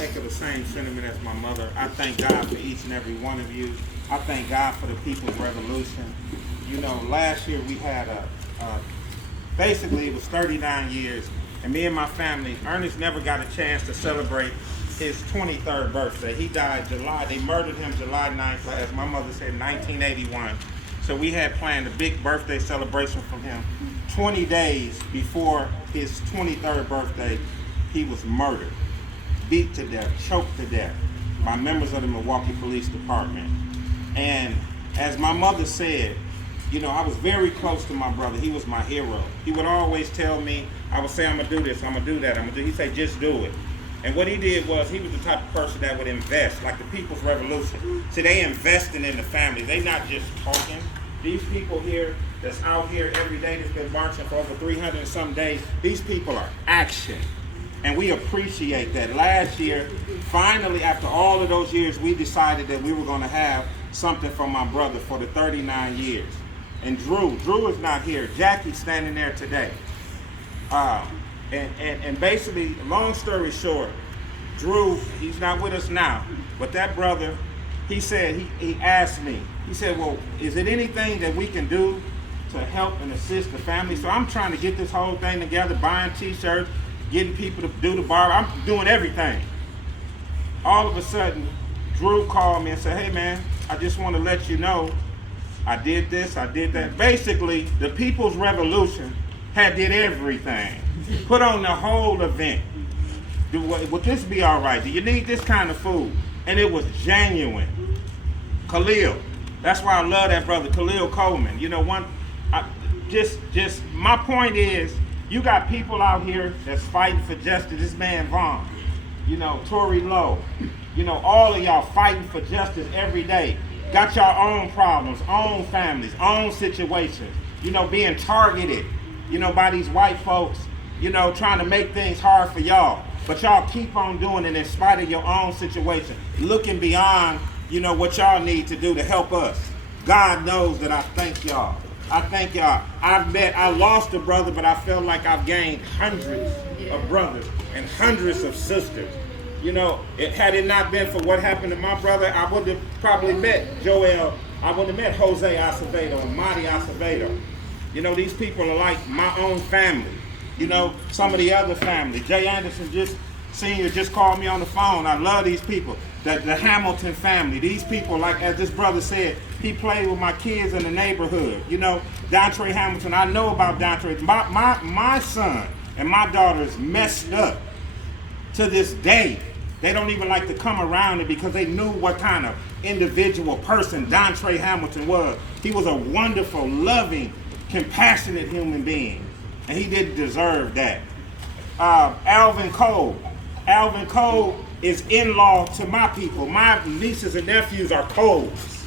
echo the same sentiment as my mother. I thank God for each and every one of you. I thank God for the People's Revolution. You know, last year we had basically it was 39 years, and me and my family, Ernest never got a chance to celebrate his 23rd birthday. He died they murdered him July 9th, as my mother said, 1981. So we had planned a big birthday celebration from him. 20 days before his 23rd birthday, he was murdered, beat to death, choked to death by members of the Milwaukee Police Department. And as my mother said, you know, I was very close to my brother. He was my hero. He would always tell me, I would say, I'm gonna do this, I'm gonna do that, he'd say, just do it. And what he did was, he was the type of person that would invest, like the People's Revolution. See, they investing in the family. They not just talking. These people here that's out here every day that's been marching for over 300 and some days, these people are action. And we appreciate that. Last year, finally, after all of those years, we decided that we were gonna have something for my brother for the 39 years. And Drew is not here. Jackie's standing there today. And basically, long story short, Drew, he's not with us now, but that brother, he said, he asked me, he said, well, is it anything that we can do to help and assist the family? So I'm trying to get this whole thing together, buying t-shirts, getting people to do the bar, I'm doing everything. All of a sudden, Drew called me and said, hey man, I just want to let you know, I did this, I did that. Basically, the People's Revolution did everything. Put on the whole event. Would this be all right? Do you need this kind of food? And it was genuine. Khalil, that's why I love that brother, Khalil Coleman. You know, my point is, you got people out here that's fighting for justice. This man Vaughn, you know, Tory Lowe, you know, all of y'all fighting for justice every day. Got your own problems, own families, own situations, you know, being targeted, you know, by these white folks, you know, trying to make things hard for y'all. But y'all keep on doing it in spite of your own situation, looking beyond, you know, what y'all need to do to help us. God knows that I thank y'all. I thank y'all. I lost a brother, but I felt like I've gained hundreds of brothers and hundreds of sisters. You know, had it not been for what happened to my brother, I would have probably met Joel, I would have met Jose Acevedo and Marty Acevedo. You know, these people are like my own family. You know, some of the other family. Jay Anderson Senior just called me on the phone. I love these people. The Hamilton family. These people, like as this brother said, he played with my kids in the neighborhood. You know, Dontre Hamilton, I know about Dontre. My son and my daughter is messed up to this day. They don't even like to come around it because they knew what kind of individual person Dontre Hamilton was. He was a wonderful, loving, compassionate human being. And he didn't deserve that. Alvin Cole. Alvin Cole is in-law to my people. My nieces and nephews are Coles.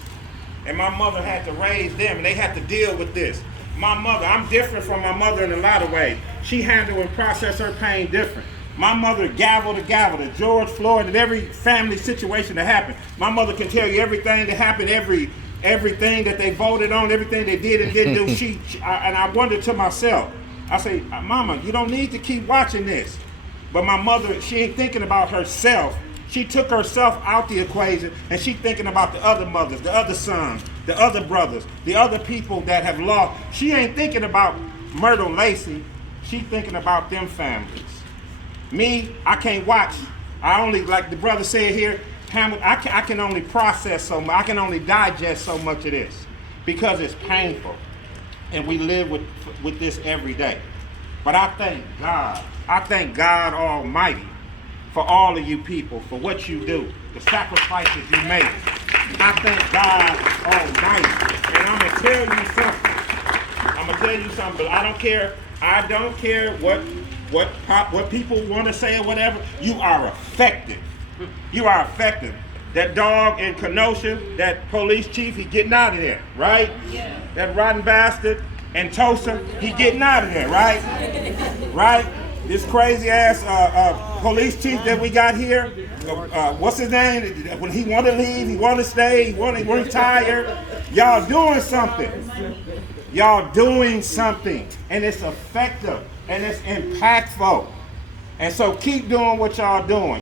And my mother had to raise them, and they had to deal with this. My mother, I'm different from my mother in a lot of ways. She handled and processed her pain different. My mother gavel to gavel to George Floyd and every family situation that happened. My mother can tell you everything that happened, everything that they voted on, everything they did and didn't do. And I wondered to myself, I say, Mama, you don't need to keep watching this. But my mother, she ain't thinking about herself. She took herself out the equation, and she thinking about the other mothers, the other sons, the other brothers, the other people that have lost. She ain't thinking about Myrtle Lacey. She thinking about them families. Me, I can't watch. I only, like the brother said here, I can only process so much. I can only digest so much of this because it's painful. And we live with this every day. But I thank God. I thank God Almighty for all of you people, for what you do, the sacrifices you make. I thank God Almighty. And I'm going to tell you something. I'm going to tell you something, but I don't care. I don't care what people want to say or whatever. You are effective. You are effective. That dog in Kenosha, that police chief, he getting out of there, right? Yeah. That rotten bastard in Tulsa, he getting out of there, right? Right? This crazy ass police chief that we got here, what's his name? When he want to leave, he want to stay, he want to retire. Y'all doing something. Y'all doing something, and it's effective and it's impactful. And so keep doing what y'all doing.